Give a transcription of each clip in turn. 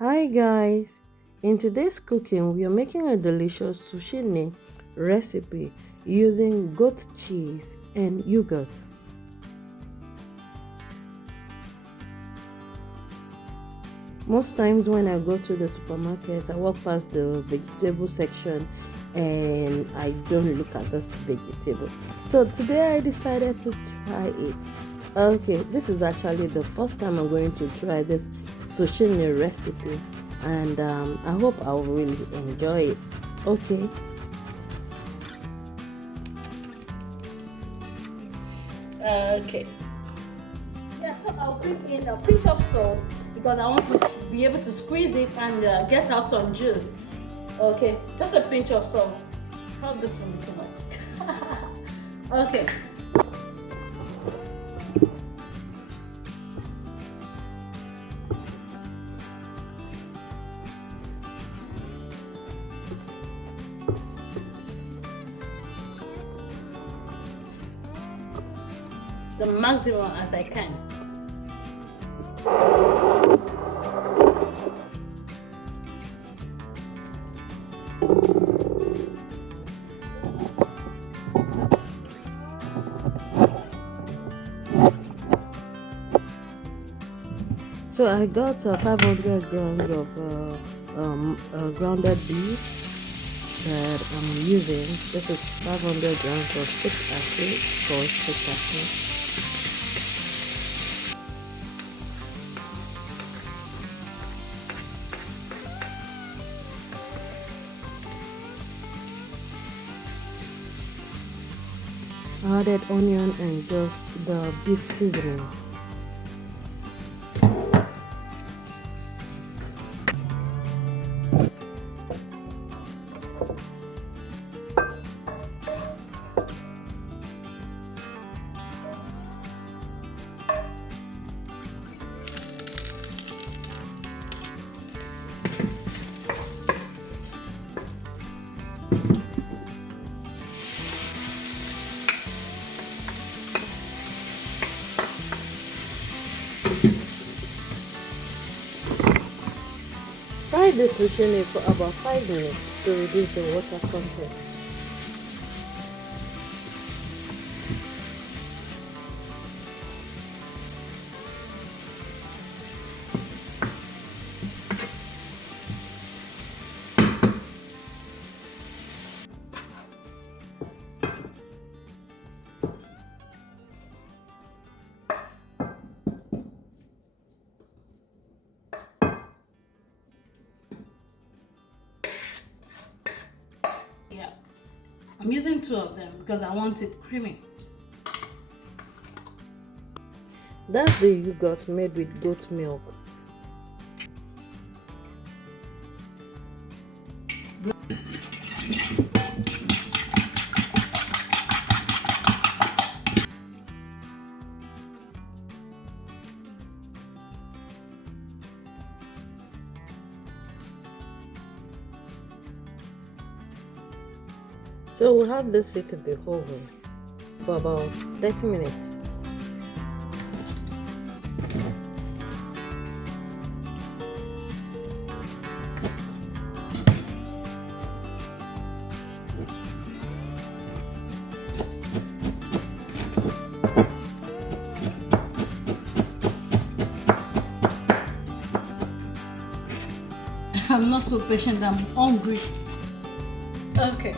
Hi guys! In today's cooking, we are making a delicious zucchini recipe using goat cheese and yogurt. Most times when I go to the supermarket, I walk past the vegetable section and I don't look at this vegetable. So today I decided to try it. Okay, this is actually the first time I'm going to try this zucchini recipe, and I hope I will really enjoy it. Okay. Okay. Yeah, so I'll put in a pinch of salt because I want to be able to squeeze it and get out some juice. Okay, just a pinch of salt. Hope this won't be too much. Okay. The maximum as I can. So I got 500 grams of grounded beef that I'm using. This is 500 grams of thick acid called thick acid. Added onion and just the beef seasoning. Fry the zucchini for about 5 minutes to reduce the water content. Yeah. I'm using two of them because I want it creamy. That's the yogurt made with goat milk. So we'll have this sit in the oven for about 30 minutes. I'm not so patient, I'm hungry. Okay.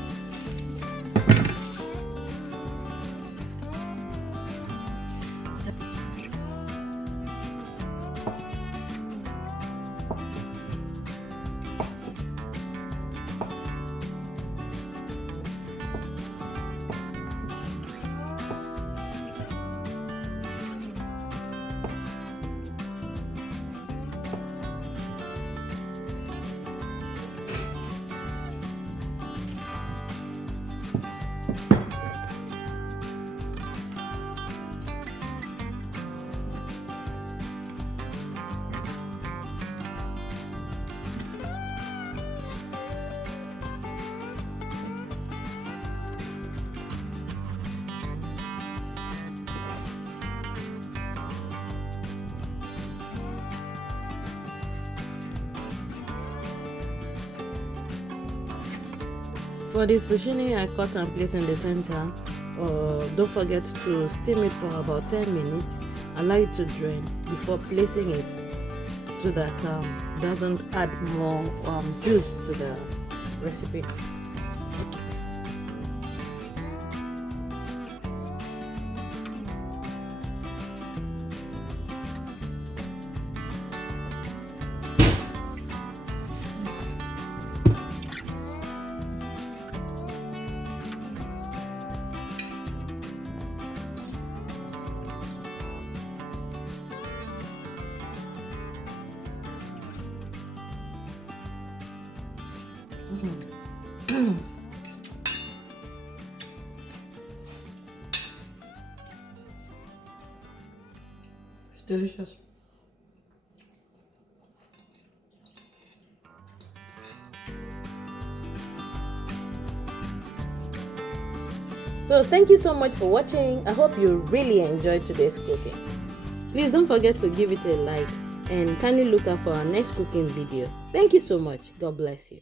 For the zucchini, I cut and place in the center. Don't forget to steam it for about 10 minutes. Allow it to drain before placing it so that doesn't add more juice to the recipe. It's delicious. So thank you so much for watching. I hope you really enjoyed today's cooking. Please don't forget to give it a like and kindly look out for our next cooking video. Thank you so much. God bless you.